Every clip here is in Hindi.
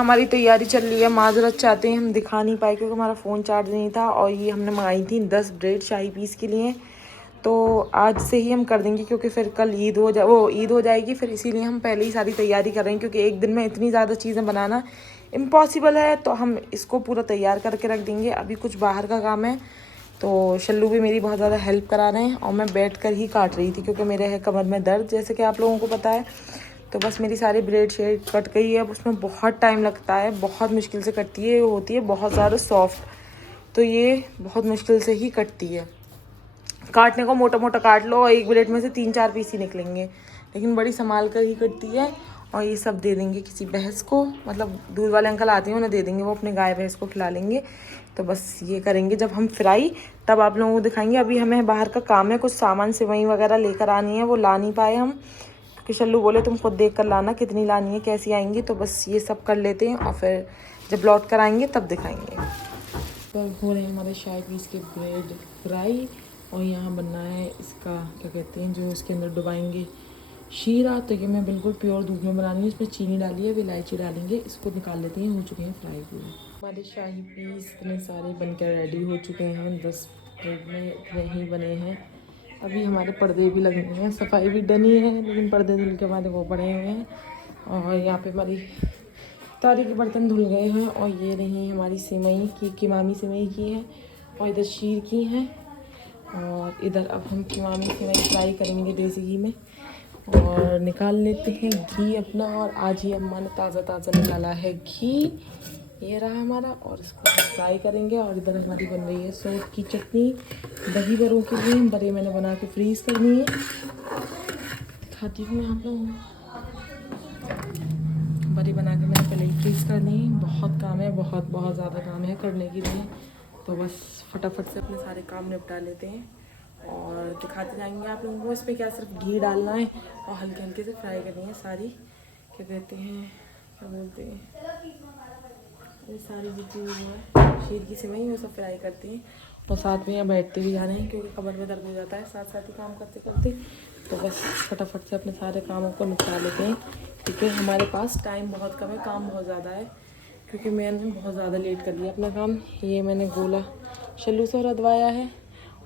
हमारी तैयारी चल रही है, माजरत चाहते हैं हम दिखा नहीं पाए क्योंकि हमारा फ़ोन चार्ज नहीं था। और ये हमने मंगाई थी 10 ब्रेड शाही पीस के लिए, तो आज से ही हम कर देंगे क्योंकि फिर कल ईद हो जाएगी। फिर इसीलिए हम पहले ही सारी तैयारी कर रहे हैं क्योंकि एक दिन में इतनी ज़्यादा चीज़ें बनाना इम्पॉसिबल है, तो हम इसको पूरा तैयार करके रख देंगे। अभी कुछ बाहर का काम है तो शल्लू भी मेरी बहुत ज़्यादा हेल्प करा रहे हैं और मैं बैठ कर ही काट रही थी क्योंकि मेरे है कमर में दर्द, जैसे कि आप लोगों को पता है। तो बस मेरी सारी ब्रेड शेड कट गई है। अब उसमें बहुत टाइम लगता है, बहुत मुश्किल से कटती है, होती है बहुत ज़्यादा सॉफ्ट, तो ये बहुत मुश्किल से ही कटती है। काटने को मोटा मोटा काट लो और एक ब्रेड में से 3-4 पीस ही निकलेंगे, लेकिन बड़ी संभाल कर ही कटती है। और ये सब दे देंगे किसी भैंस को, मतलब दूध वाले अंकल आते हैं उन्हें दे देंगे, वो अपने गाय भैंस को खिला लेंगे। तो बस ये करेंगे जब हम फ्राई, तब आप लोगों को दिखाएंगे। अभी हमें बाहर का काम है, कुछ सामान सेवई वगैरह लेकर आनी है, वो ला नहीं पाए हम क्योंकि शल्लू बोले तुम खुद देख कर लाना कितनी लानी है, कैसी आएंगी। तो बस ये सब कर लेते हैं और फिर जब लौट कर आएंगे तब दिखाएंगे। तो हो रहे हैं हमारे शाही पीस के ब्रेड फ्राई, और यहाँ बनना है इसका क्या कहते हैं जो इसके अंदर डुबाएंगे शीरा। तो ये मैं बिल्कुल प्योर दूध में बना रही हूँ, इसमें चीनी डाली है, इलायची डालेंगे। इसको निकाल लेते हैं, हो चुके हैं फ्राई हुए हमारे शाही पीस। इतने सारे बनकर रेडी हो चुके हैं, 10 प्लेट में इतने ही बने हैं। अभी हमारे पर्दे भी लगे हुए हैं, सफाई भी डनी है, लेकिन पर्दे धुल के हमारे वो पड़े हुए हैं। और यहाँ पे हमारी तारी के बर्तन धुल गए हैं। और ये रही हमारी सिमई की, किमामी सिमई की है, और इधर शीर की हैं। और इधर अब हम किमामी सिमई फ्राई करेंगे देसी घी में। और निकाल लेते हैं घी अपना, और आज ही अम्मा ने ताज़ा ताज़ा निकाला है घी, ये रहा हमारा। और इसको फ्राई करेंगे। और इधर हमारी बन रही है सौंफ की चटनी दही बड़ों के लिए। बड़े मैंने बना के फ्रीज़ करनी है, दिखाती हूँ मैं आप लोगों को। बड़ी बना के मैंने पहले ही फ्रीज़ करनी है। बहुत काम है, बहुत ज़्यादा काम है करने के लिए, तो बस फटाफट से अपने सारे काम निपटा लेते हैं और दिखाते जाएंगे आप लोगों को। इसमें क्या सिर्फ घी डालना है और हल्के हल्के से फ्राई करनी है सारी, क्या कहते हैं, क्या बोलते हैं, ये सारी जितनी वो है शीर की सिवई वो सब फ्राई करते हैं। और साथ में यहाँ बैठते भी जाना है क्योंकि कमर में दर्द हो जाता है साथ साथ ही काम करते करते। तो बस फटाफट से अपने सारे कामों को निपटा लेते हैं क्योंकि हमारे पास टाइम बहुत कम है, काम बहुत ज़्यादा है, क्योंकि मैंने बहुत ज़्यादा लेट कर लिया अपना काम। ये मैंने गोला शल्लू से रदवाया है।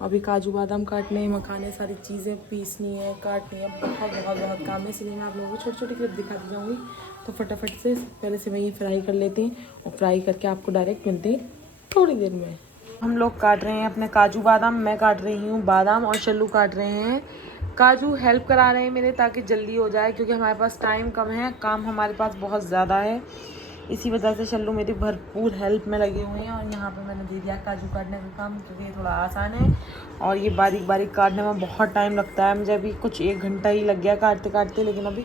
अभी काजू बादाम काटने, मखाने, सारी चीज़ें पीसनी है, काटनी है, बहुत काम है, इसलिए मैं आप लोगों को छोटी छोटी क्लिप दिखाती जाऊँगी। तो फटाफट से पहले से वही फ्राई कर लेते हैं और फ्राई करके आपको डायरेक्ट मिलते हैं थोड़ी देर में। हम लोग काट रहे हैं अपने काजू बादाम, मैं काट रही हूँ बादाम और शल्लू काट रहे हैं काजू। हेल्प करा रहे हैं मेरे ताकि जल्दी हो जाए क्योंकि हमारे पास टाइम कम है, काम हमारे पास बहुत ज़्यादा है, इसी वजह से शल्लू मेरी भरपूर हेल्प में लगे हुए हैं। और यहाँ पे मैंने दे दिया काजू काटने का काम क्योंकि ये थोड़ा आसान है और ये बारीक बारीक काटने में बहुत टाइम लगता है। मुझे अभी कुछ 1 घंटा ही लग गया काटते काटते, लेकिन अभी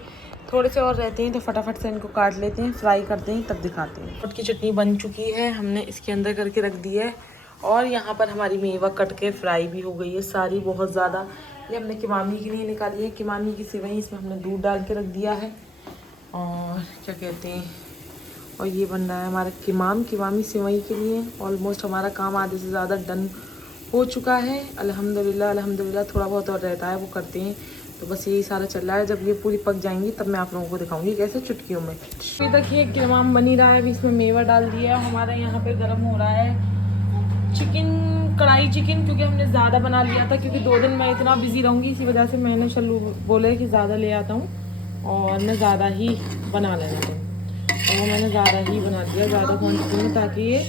थोड़े से और रहते हैं तो फटाफट से इनको काट लेते हैं, फ्राई करते हैं, तब दिखाते हैं। फट की चटनी बन चुकी है, हमने इसके अंदर करके रख दी है। और यहाँ पर हमारी मेवा कट के फ्राई भी हो गई है सारी, बहुत ज़्यादा। ये हमने किमामी के लिए निकाली है, किमामी की सिवई, इसमें हमने दूध डाल के रख दिया है। और क्या कहते हैं, और ये बन रहा है हमारा किमामी सिवई के लिए। ऑलमोस्ट हमारा काम आधे से ज़्यादा डन हो चुका है, अल्हम्दुलिल्लाह। थोड़ा बहुत और रहता है वो करते हैं, तो बस यही सारा चल रहा है। जब ये पूरी पक जाएंगी तब मैं आप लोगों को दिखाऊंगी कैसे चुटकियों में। अभी तक ये किमाम बनी रहा है, अभी इसमें मेवा डाल दिया है। हमारे यहाँ पे गर्म हो रहा है चिकन, कढ़ाई चिकन, क्योंकि हमने ज़्यादा बना लिया था, क्योंकि 2 दिन मैं इतना बिजी रहूँगी, इसी वजह से मैंने शल्लू बोले कि ज़्यादा ले आता हूँ और मैं ज़्यादा ही बना लेना था, और मैंने ज़्यादा ही बना दिया, ज़्यादा क्वान्टिटी में, ताकि ये,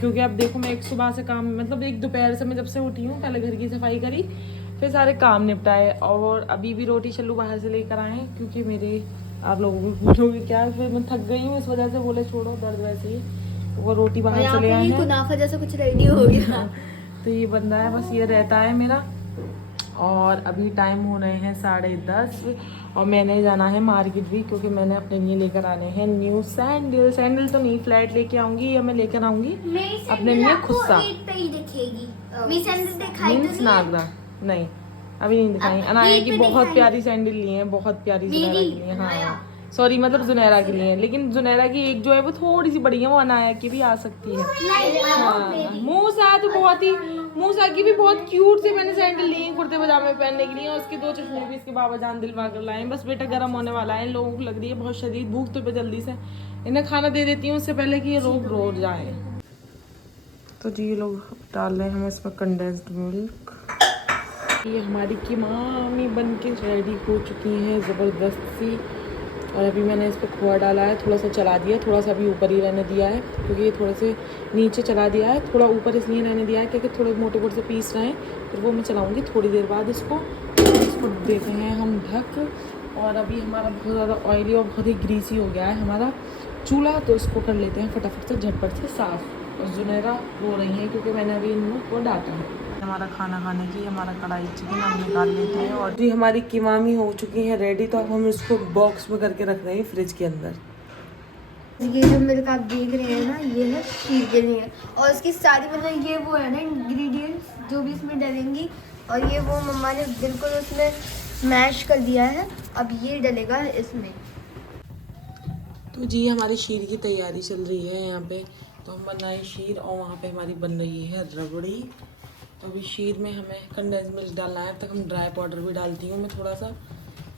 क्योंकि अब देखो मैं एक सुबह से काम, मतलब एक दोपहर से मैं जब से उठी हूँ, पहले घर की सफाई करी, फिर सारे काम निपटाए, और अभी भी रोटी शल्लू बाहर से लेकर आए हैं क्योंकि मेरे, आप लोगों को पूछोगे क्या, फिर मैं थक गई हूँ, इस वजह से बोले छोड़ो दर्द वैसे ही, वो रोटी बाहर से ले आए हैं। कुनाफा जैसा कुछ रेडी हो गया तो ये बन रहा है, बस ये रहता है मेरा। और अभी टाइम हो रहे हैं 10:30 और मैंने जाना है मार्केट भी, क्योंकि मैंने अपने लिए लेकर आने हैं न्यू सैंडल तो नहीं, फ्लैट लेके आऊंगी, या मैं लेकर आऊंगी अपने लिए खुस्सा मीन्स नागरा, नहीं अभी नहीं दिखाई। अनाया की बहुत प्यारी सैंडल ली है, बहुत प्यारी जुनैरा के लिए, हाँ सॉरी मतलब जुनैरा के लिए, लेकिन जुनैरा की एक जो है वो थोड़ी सी बड़ी है, वो अनाया की भी आ सकती है। हाँ मुँह सा तो बहुत ही मूसा की भी बहुत क्यूट से मैंने सैंडल ली हैं कुर्ते पजामे पहनने के लिए, और उसके 2 चश्मे भी इसके बाबा जान दिलवा कर लाए हैं। बस बेटा गर्म होने वाला है, इन लोगों को लग रही है बहुत शदीद भूख, तो मैं जल्दी से इन्हें खाना दे देती हूँ उससे पहले कि ये रोग रो जाए। तो जी ये लोग डाल रहे हैं हम इसमें कंडेंस्ड मिल्क। ये हमारी कीमामी बन के रेडी हो चुकी हैं ज़बरदस्त सी, और अभी मैंने इस पर खोआ डाला है, थोड़ा सा चला दिया, थोड़ा सा अभी ऊपर ही रहने दिया है क्योंकि ये थोड़े से नीचे चला दिया है, थोड़ा ऊपर इसलिए रहने दिया है क्योंकि थोड़े मोटे मोटे से पीस रहे हैं, फिर वो मैं चलाऊँगी थोड़ी देर बाद इसको देते हैं हम ढक। और अभी हमारा बहुत ज़्यादा ऑयली और बहुत ही ग्रीसी हो गया है हमारा चूल्हा, तो इसको कर लेते हैं फटाफट से झटपट से साफ़। और जुनैरा रो रही हैं क्योंकि मैंने अभी इन लोग को डांटा है। हमारा खाना खाने की हमारा कढ़ाई चिकन हम निकाल लेते हैं, और जी हमारी कीमामी हो चुकी है रेडी, तो अब हम इसको बॉक्स में करके रख रहे हैं फ्रिज के अंदर। ये जो मिल्क आप देख रहे हैं ना, ये है शीर के लिए, और इसकी सारी मतलब ये वो है ना इंग्रेडिएंट्स जो भी इसमें डलेंगी, और ये वो मम्मा ने बिल्कुल उसमें स्मैश कर दिया है, अब ये डलेगा इसमें। तो जी हमारी शीर की तैयारी चल रही है यहाँ पे, तो हम बनाए शीर और वहाँ पे हमारी बन रही है रबड़ी। तो अभी शीर में हमें कंडेंस मिल्क डालना है, तक हम ड्राई पाउडर भी डालती हूँ मैं थोड़ा सा,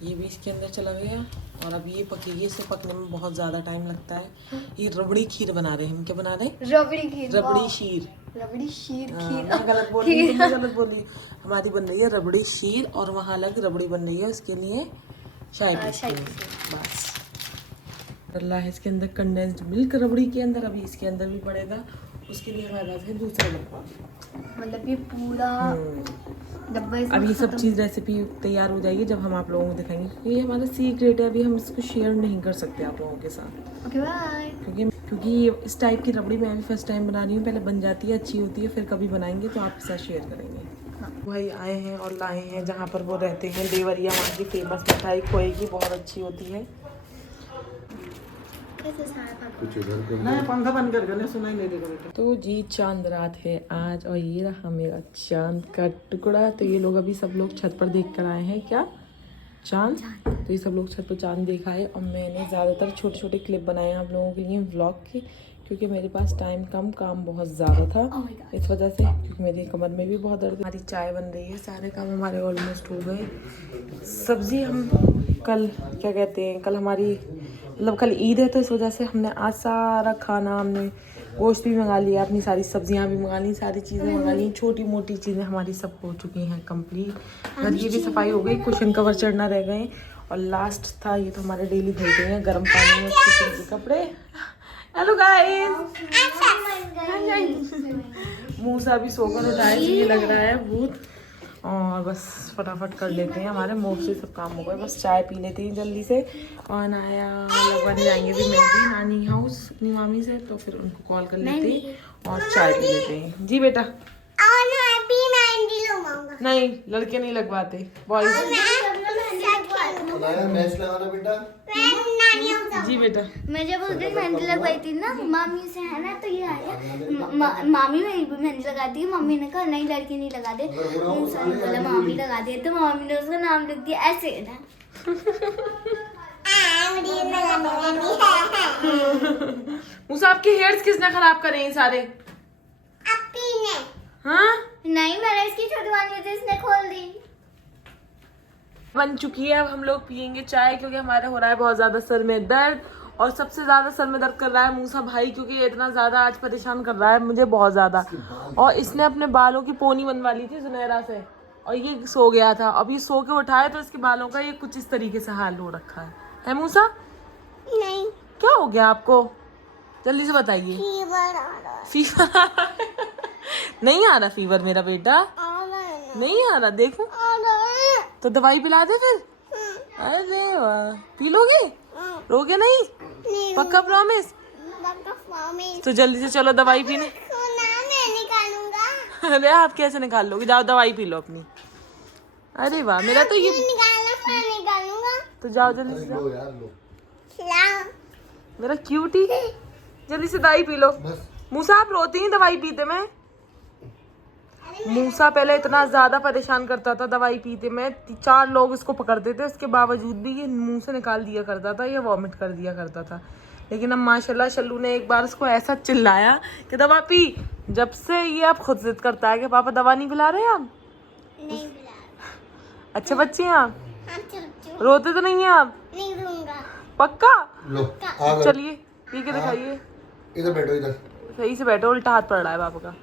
ये भी इसके अंदर चला गया, और अब ये पकेगी, इसे पकने में बहुत ज़्यादा टाइम लगता है। ये रबड़ी खीर बना रहे हैं हम, क्या बना रहे हैं? रबड़ी खीर, रबड़ी शीर, रबड़ी शीर हाँ, खीर। मैं गलत बोल रही हूँ, तुमने गलत बोली। हमारी बन रही है रबड़ी शीर, और वहाँ अलग रबड़ी बन रही है, उसके लिए शाही पीसती हूँ बस। डला है इसके अंदर कंडेंस्ड मिल्क रबड़ी के अंदर, अभी इसके अंदर भी पड़ेगा, उसके लिए हमारे पास है दूसरा डब्बा। मतलब ये पूरा डब्बा इसमें अब ये सब खत्म। चीज़ रेसिपी तैयार हो जाएगी जब हम आप लोगों को दिखाएंगे, क्योंकि ये हमारा सीक्रेट है, अभी हम इसको शेयर नहीं कर सकते आप लोगों के साथ। Okay bye. क्योंकि ये इस टाइप की रबड़ी मैं भी फर्स्ट टाइम बना रही हूँ, पहले बन जाती है अच्छी होती है, फिर कभी बनाएंगे तो आपके साथ शेयर करेंगे। भाई आए हैं और लाए हैं जहाँ पर वो रहते हैं, देवरिया, वहाँ की फेमस मिठाई खोए की बहुत अच्छी होती है। पंखा बंद कर सुनाई नहीं देगा। तो जी चांद रात है आज, और ये रहा मेरा चांद का टुकड़ा। तो ये लोग अभी सब लोग छत पर देख कर आए हैं क्या चांद, तो ये सब लोग छत पर चांद देखा है, और मैंने ज़्यादातर छोटे छोटे क्लिप बनाए हैं आप लोगों के लिए व्लॉग के, क्योंकि मेरे पास टाइम कम, काम बहुत ज़्यादा था इस वजह से, क्योंकि मेरी कमर में भी बहुत दर्द। हमारी चाय बन रही है, सारे काम हमारे ऑलमोस्ट हो गए। सब्ज़ी हम कल क्या कहते हैं, कल हमारी मतलब कल ईद है, तो इस वजह से हमने आज सारा खाना, हमने गोश्त भी मंगा लिया, अपनी सारी सब्जियां भी मंगा ली, सारी चीज़ें मंगा ली, छोटी मोटी चीज़ें हमारी सब हो चुकी हैं कंप्लीट। घर की भी सफाई हो गई, कुशन कवर चढ़ना रह गए, और लास्ट था ये तो हमारे डेली धोते हैं गर्म पानी में किचन के कपड़े। हेलो गाइस, मूसा भी सोकर उठाए, ये लग रहा है भूत, और बस फटाफट कर लेते हैं, हमारे मोस्टली सब काम हो गए, बस चाय पी लेते हैं जल्दी से, और नाया लगवाने जाएंगे भी मैं भी नानी हाउस अपनी मामी से, तो फिर उनको कॉल कर लेते हैं और चाय पी लेते हैं। जी बेटा, नहीं लड़के नहीं लगवाते, बॉयज। जी बेटा, मैं जब उस दिन मेहंदी लगवाई थी ना मामी से, है ना, तो ये आया मामी मेरी भी मेहंदी लगाती है, मम्मी ने कहा नहीं लड़की नहीं लगा दे, बोला मामी लगा दे, तो मामी ने उसका नाम लिख दिया ऐसे ना। मूसा आपके हेयर्स किसने खराब करे हैं सारे? हाँ नहीं, मैंने इसकी छुटवानी थी, इसने खोल दी। बन चुकी है, अब हम लोग पियेंगे चाय, क्योंकि हमारे हो रहा है बहुत ज्यादा सर में दर्द, और सबसे ज्यादा सर में दर्द कर रहा है मूसा भाई, क्योंकि ये इतना ज्यादा आज परेशान कर रहा है मुझे बहुत ज्यादा, और इसने अपने बालों की पोनी बनवा ली थी जुनैरा से, और ये सो गया था, अब ये सो के उठाए तो इसके बालों का ये कुछ इस तरीके से हाल हो रखा है मूसा? नहीं, क्या हो गया आपको, जल्दी से बताइए। फीवर नहीं आ रहा फीवर मेरा बेटा, नहीं आ रहा, देखो तो दवाई पिला दे फिर। अरे वाह, पी लोगे? रोगे नहीं? पक्का प्रॉमिस? तो जल्दी से चलो दवाई पीने। अरे आप कैसे निकाल लोगे, जाओ दवाई पी लो अपनी। अरे वाह, मेरा तो ये तो जाओ जल्दी से जाओ। मेरा क्यूटी, जल्दी से दवाई पी लो। मूसा आप रोती ही दवाई पीते में? मूसा पहले इतना ज्यादा परेशान करता था दवाई पीते में, 4 लोग इसको पकड़ते थे, उसके बावजूद भी ये मुंह से निकाल दिया करता था या वॉमिट कर दिया करता था। लेकिन अब माशाल्लाह शल्लू ने एक बार उसको ऐसा चिल्लाया कि दवा पी, जब से ये अब खुद जिद करता है कि पापा दवा नहीं पिला रहे आप। नहीं पिला। अच्छे बच्चे हैं आप, हाँ चलो रोते तो नहीं हैं आप? नहीं दूंगा। पक्का? लो चलिए पी के दिखाइए। इधर बैठो इधर। सही से बैठो, उल्टा हाथ पड़ रहा है पापा का।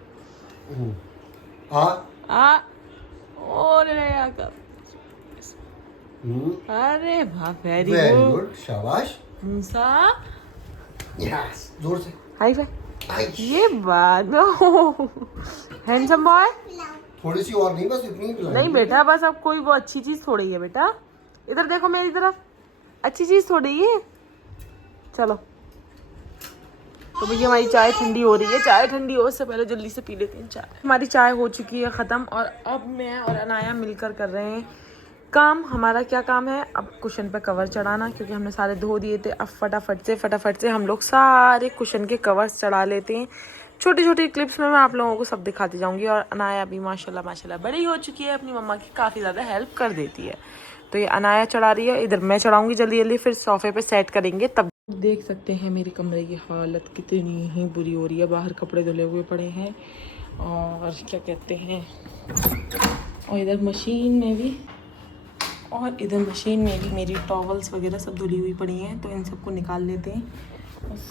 हाँ और अरे वाह, वेरी गुड। शाबाश मूसा, यस, जोर से हाई फाई। ये बात हैंडसम बॉय। थोड़ी सी और नहीं, बस इतनी ही पिलाएंगे। नहीं बेटा, बस अब कोई वो अच्छी चीज थोड़ी है बेटा। इधर देखो मेरी तरफ, अच्छी चीज थोड़ी है। चलो तो भैया हमारी चाय ठंडी हो रही है। चाय ठंडी हो उससे पहले जल्दी से पी लेते हैं चाय। हमारी चाय हो चुकी है ख़त्म और अब मैं और अनाया मिलकर कर रहे हैं काम। हमारा क्या काम है, अब कुशन पे कवर चढ़ाना, क्योंकि हमने सारे धो दिए थे। अब फटाफट से हम लोग सारे कुशन के कवर्स चढ़ा लेते हैं। छोटी छोटी क्लिप्स में मैं आप लोगों को सब दिखाती जाऊंगी। और अनाया भी माशाल्लाह बड़ी हो चुकी है, अपनी मम्मा की काफ़ी ज़्यादा हेल्प कर देती है। तो ये अनाया चढ़ा रही है, इधर मैं चढ़ाऊंगी जल्दी, फिर सोफे पे सेट करेंगे। तब देख सकते हैं मेरे कमरे की हालत कितनी ही बुरी हो रही है। बाहर कपड़े धुले हुए पड़े हैं और क्या कहते हैं, और इधर मशीन में भी मेरी टॉवल्स वगैरह सब धुली हुई पड़ी हैं। तो इन सबको निकाल लेते हैं।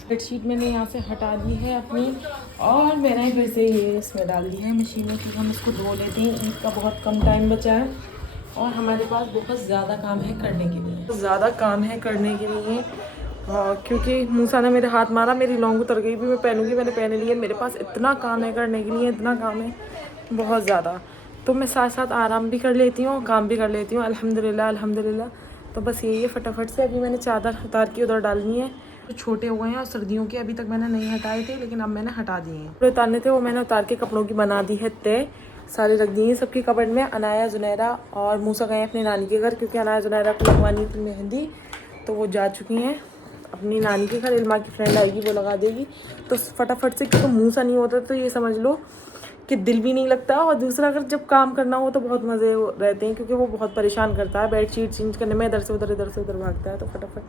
बेडशीट मैंने यहाँ से हटा दी है अपनी, और मैंने फिर से ये इसमें डाल दी है मशीन में, क्योंकि हम इसको धो लेते हैं। ईद का बहुत कम टाइम बचा है और हमारे पास बहुत ज़्यादा काम है करने के लिए। क्योंकि मूसा ने मेरे हाथ मारा, मेरी लॉन्ग उतर गई भी, मैं पहनूंगी, मैंने पहन ली है। मेरे पास इतना काम है करने के लिए, इतना काम है बहुत ज़्यादा। तो मैं साथ साथ आराम भी कर लेती हूँ, काम भी कर लेती हूँ, अल्हम्दुलिल्लाह। तो बस यही है, फटाफट से अभी मैंने चादर उतार के उधर डालनी है। तो छोटे हो गए हैं और सर्दियों के अभी तक मैंने नहीं हटाए थे, लेकिन अब मैंने हटा दिए हैं। कपड़े उतारने थे वो मैंने उतार के कपड़ों की बना दी है तय, सारे रख दिए हैं सबकी कबर्ड में। अनाया, जुनैरा और मूसा गए अपनी नानी के घर, क्योंकि अनाया जुनैरा को लगवानी थी मेहंदी, तो वो जा चुकी हैं अपनी नानी के घर। इल्मा की फ्रेंड आएगी, वो लगा देगी। तो फटाफट से, क्योंकि मूसा नहीं होता तो ये समझ लो कि दिल भी नहीं लगता। और दूसरा, अगर जब काम करना हो तो बहुत मज़े रहते हैं, क्योंकि वो बहुत परेशान करता है बेडशीट चेंज करने में, इधर से उधर भागता है। तो फटाफट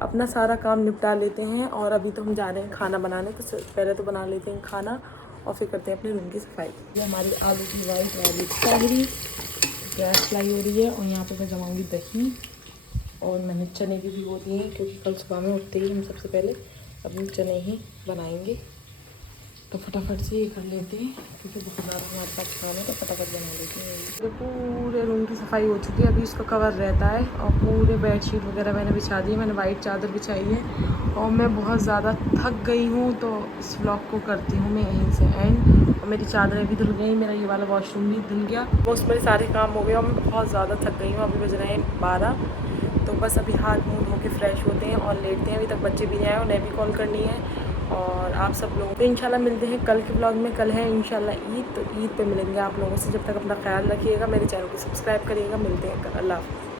अपना सारा काम निपटा लेते हैं। और अभी तो हम जा रहे हैं खाना बनाने, तो पहले तो बना लेते हैं खाना और फिर करते हैं अपने रूम की सफाई। ये हमारी आलू की वाइट वाली सागरी गैस फ्राई हो रही है, और यहाँ पे मैं जमाऊँगी दही, और मैंने चने भी भिगो दिए हैं, क्योंकि कल सुबह में उठते ही हम सबसे पहले अपने चने ही बनाएंगे। तो फटाफट से ये कर लेते हैं, क्योंकि बहुत ज़्यादा हमारे पास काम है, तो फटाफट बना लेते हैं। तो पूरे रूम की सफाई हो चुकी है, अभी इसका कवर रहता है। और पूरे बेडशीट वगैरह मैंने बिछा दी है, मैंने वाइट चादर बिछाई है। और मैं बहुत ज़्यादा थक गई हूँ, तो इस व्लॉग को करती हूँ मैं यहीं से एंड। और मेरी चादरें भी धुल गई, मेरा ये वाला वॉशरूम भी धुल गया, वो उसमें सारे काम हो गए और मैं बहुत ज़्यादा थक गई हूँ। अभी बज रहे हैं 12, तो बस अभी हाथ मुँह धो के फ्रेश होते हैं और लेटते हैं। अभी तक बच्चे भी नहीं आए, उन्हें भी कॉल करनी है। और आप सब लोग तो इंशाल्लाह मिलते हैं कल के व्लॉग में। कल है इंशाल्लाह ईद, तो ईद पे मिलेंगे आप लोगों से। जब तक अपना ख्याल रखिएगा, मेरे चैनल को सब्सक्राइब करिएगा। मिलते हैं कल, अल्लाह हाफ़िज़।